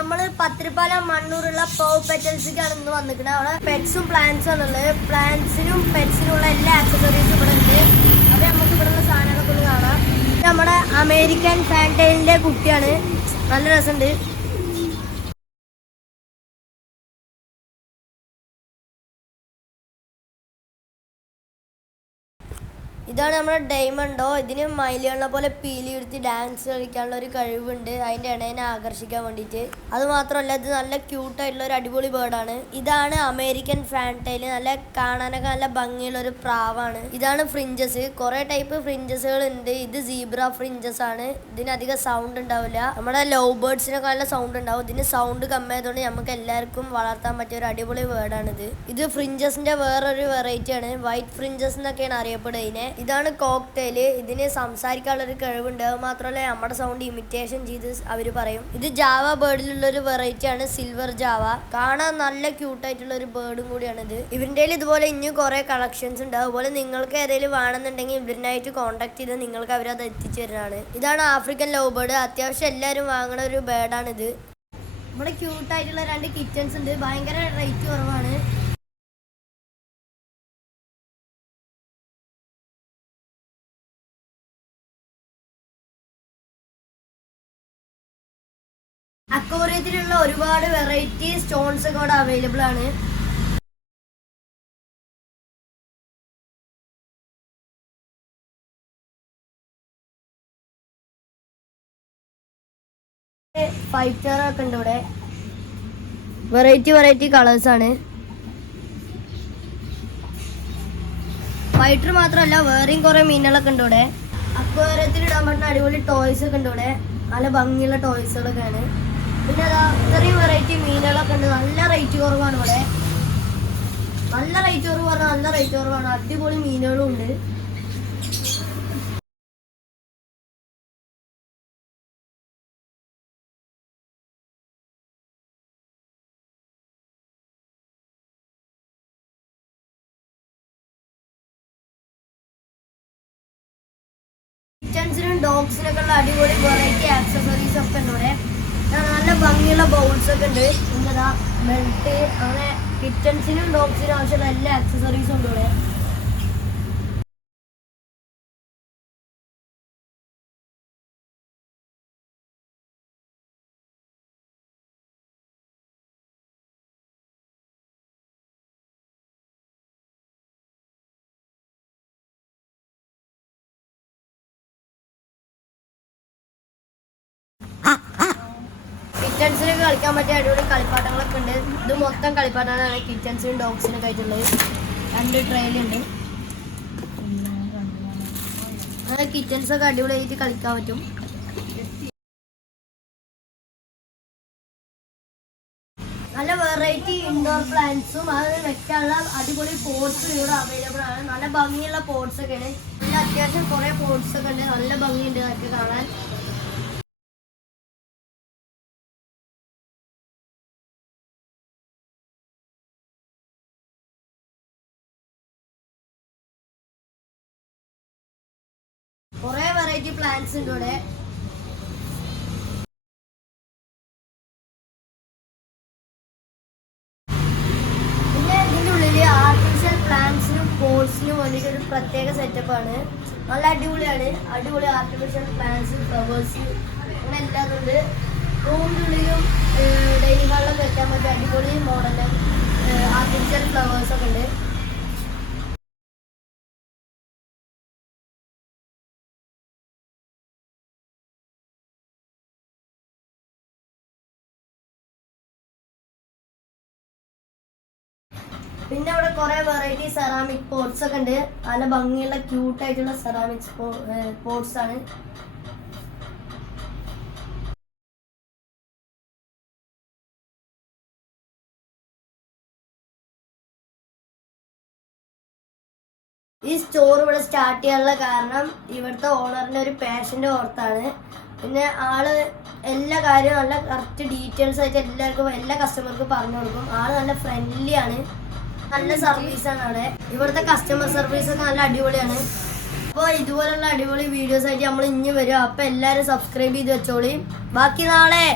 നമ്മള് പത്തിരിപ്പാലം മണ്ണൂറുള്ള പവ് പെറ്റൽസിക്കാണ് ഇന്ന് വന്നിരിക്കുന്നത്. അവിടെ പെറ്റ്സും പ്ലാന്റ്സും ആണുള്ളത്. പ്ലാന്റ്സിനും പെറ്റ്സിനുള്ള എല്ലാ ആക്സസറീസും ഇവിടെ ഉണ്ട്. അപ്പൊ നമുക്ക് ഇവിടെയുള്ള സാധനങ്ങളൊക്കെ ഒന്ന് കാണാം. നമ്മുടെ അമേരിക്കൻ ഫാൻറ്റൈലിന്റെ കുട്ടിയാണ്, നല്ല രസമുണ്ട്. ഇതാണ് നമ്മുടെ ഡയമണ്ടോ. ഇതിന് മയിലുകളെ പോലെ പീലി എടുത്ത് ഡാൻസ് കളിക്കാനുള്ള ഒരു കഴിവുണ്ട്, അതിൻ്റെ ഇണേനെ ആകർഷിക്കാൻ വേണ്ടിയിട്ട്. അത് മാത്രമല്ല, ഇത് നല്ല ക്യൂട്ടായിട്ടുള്ള ഒരു അടിപൊളി ബേർഡാണ്. ഇതാണ് അമേരിക്കൻ ഫാൻറ്റൈൽ, നല്ല കാണാനൊക്കെ നല്ല ഭംഗിയുള്ള ഒരു പ്രാവാണ്. ഇതാണ് ഫ്രിഞ്ചസ്. കുറേ ടൈപ്പ് ഫ്രിഞ്ചസുകൾ ഉണ്ട്. ഇത് സീബ്ര ഫ്രിഞ്ചസ് ആണ്. ഇതിനധികം സൗണ്ട് ഉണ്ടാവില്ല. നമ്മുടെ ലവ് ബേർഡ്സിനൊക്കെ നല്ല സൗണ്ട് ഉണ്ടാവും. ഇതിന് സൗണ്ട് കമ്മിയായതുകൊണ്ട് നമുക്ക് എല്ലാവർക്കും വളർത്താൻ പറ്റിയ ഒരു അടിപൊളി ബേർഡാണിത്. ഇത് ഫ്രിഞ്ചസിന്റെ വേറൊരു വെറൈറ്റി ആണ്. വൈറ്റ് ഫ്രിഞ്ചസ് എന്നൊക്കെയാണ് അറിയപ്പെടുക ഇതിനെ. ഇതാണ് കോക്ടെയില്. ഇതിന് സംസാരിക്കാനുള്ള ഒരു കഴിവുണ്ട്. അത് മാത്രമല്ല നമ്മുടെ സൗണ്ട് ഇമിറ്റേഷൻ ചെയ്ത് അവർ പറയും. ഇത് ജാവ ബേർഡിലുള്ള ഒരു വെറൈറ്റി ആണ്, സിൽവർ ജാവ. കാണാൻ നല്ല ക്യൂട്ടായിട്ടുള്ള ഒരു ബേർഡും കൂടിയാണ് ഇത്. ഇവരുടെ ഇതുപോലെ ഇനിയും കുറെ കളക്ഷൻസ് ഉണ്ട്. അതുപോലെ നിങ്ങൾക്ക് ഏതെങ്കിലും വേണമെന്നുണ്ടെങ്കിൽ ഇവരിനായിട്ട് കോൺടാക്ട് ചെയ്ത് നിങ്ങൾക്ക് അവരത് എത്തിച്ചു തരുന്നതാണ്. ഇതാണ് ആഫ്രിക്കൻ ലവ് ബേർഡ്. അത്യാവശ്യം എല്ലാവരും വാങ്ങുന്ന ഒരു ബേർഡാണിത്. നമ്മുടെ ക്യൂട്ടായിട്ടുള്ള 2 കിറ്റൻസ് ഉണ്ട്. ഭയങ്കര റേറ്റ് കുറവാണ്. അക്വേറിയത്തിലുള്ള ഒരുപാട് വെറൈറ്റി സ്റ്റോൺസ് ഒക്കെ ഇവിടെ അവൈലബിൾ ആണ്. ഫൈറ്റർ ഒക്കെ ഉണ്ട് ഇവിടെ. വെറൈറ്റി കളേഴ്സ് ആണ്. ഫൈറ്റർ മാത്രമല്ല, വേറെയും കുറെ മീനുകളൊക്കെ ഉണ്ട് ഇവിടെ. അക്വേറിയത്തിൽ ഇടാൻ പറ്റുന്ന അടിപൊളി ടോയ്സ് ഒക്കെ ഉണ്ട് ഇവിടെ. നല്ല ഭംഗിയുള്ള ടോയ്സുകളൊക്കെയാണ്. പിന്നെ അതാ ഇത്രയും വെറൈറ്റി മീനുകളൊക്കെ ഉണ്ട്. നല്ല റേറ്റ് കുറവാണ് ഇവിടെ. നല്ല റേറ്റ് കുറവാണ്. അടിപൊളി മീനുകളും ഉണ്ട്. കിച്ചൺസിനും ഡോഗ്സിനൊക്കെ ഉള്ള അടിപൊളി വെറൈറ്റി ആക്സസറീസ് ഒക്കെ ഉണ്ട് ഇവിടെ. നല്ല ഭംഗിയുള്ള ബൗൾസ് ഒക്കെ ഉണ്ട്. പിന്നെതാ ബെൽറ്റ്, അങ്ങനെ കിച്ചൺസിനും ഡോഗ്സിനും ആവശ്യമുള്ള എല്ലാ ആക്സസറീസും ഉണ്ട് ഇവിടെ. കിച്ചൺസിനൊക്കെ കളിക്കാൻ പറ്റിയ അടിപൊളി കളിപ്പാട്ടങ്ങളൊക്കെ ഉണ്ട്. ഇത് മൊത്തം കളിപ്പാട്ടങ്ങളാണ് കിച്ചൺസിനും ഡോഗ്സിനൊക്കെ ആയിട്ടുള്ളത്. 2 ട്രെയിലുണ്ട്. അങ്ങനെ കിച്ചൺസൊക്കെ അടിപൊളിയായിട്ട് കളിക്കാൻ പറ്റും. നല്ല വെറൈറ്റി ഇൻഡോർ പ്ലാന്റ്സും അത് വെക്കാനുള്ള അടിപൊളി പോട്ട്സും ഇവിടെ അവൈലബിൾ ആണ്. നല്ല ഭംഗിയുള്ള പോട്ട്സ് ഒക്കെയാണ്. പിന്നെ അത്യാവശ്യം കുറെ പോട്ട്സ് ഒക്കെ ഉണ്ട്. നല്ല ഭംഗിയുണ്ട് അതൊക്കെ കാണാൻ. കുറെ വെറൈറ്റി പ്ലാന്റ്സ് ഉണ്ട് ഇവിടെ. പിന്നെ ഇതിൻ്റെ ഉള്ളില് ആർട്ടിഫിഷ്യൽ പ്ലാന്റ്സിനും പോട്ട്സിനും വേണ്ടിയിട്ട് ഒരു പ്രത്യേക സെറ്റപ്പാണ്. നല്ല അടിപൊളി ആർട്ടിഫിഷ്യൽ പ്ലാന്റ്സ്, ഫ്ലവേഴ്സ്, അങ്ങനെ എല്ലാതും ഉണ്ട്. റൂമിൻ്റെ ഉള്ളിലും ഡൈനിങ് ഹാളിലൊക്കെ വെക്കാൻ പറ്റിയ അടിപൊളി മോഡല് ആർട്ടിഫിഷ്യൽ ഫ്ലവേഴ്സ് ഒക്കെ ഉണ്ട്. പിന്നെ അവിടെ കുറെ വെറൈറ്റി സെറാമിക് പോട്ട്സ് ഒക്കെ ഉണ്ട്. നല്ല ഭംഗിയുള്ള ക്യൂട്ടായിട്ടുള്ള സെറാമിക് പോട്ട്സ് ആണ്. ഈ സ്റ്റോർ ഇവിടെ സ്റ്റാർട്ട് ചെയ്യാനുള്ള കാരണം ഇവിടുത്തെ ഓണറിന്റെ ഒരു പാഷന്റെ ഓർത്താണ്. പിന്നെ ആള് എല്ലാ കാര്യവും നല്ല കറക്റ്റ് ഡീറ്റെയിൽസ് ആയിട്ട് എല്ലാവർക്കും എല്ലാ കസ്റ്റമർക്കും പറഞ്ഞു കൊടുക്കും. ആള് നല്ല ഫ്രണ്ട്ലി ആണ്. നല്ല സർവീസാണ് അവിടെ. ഇവിടുത്തെ കസ്റ്റമർ സർവീസ് ഒക്കെ നല്ല അടിപൊളിയാണ്. അപ്പോൾ ഇതുപോലുള്ള അടിപൊളി വീഡിയോസ് ആയിട്ട് നമ്മൾ ഇനി വരും. അപ്പോൾ എല്ലാവരും സബ്സ്ക്രൈബ് ചെയ്ത് വെച്ചോളി. ബാക്കി നാളെ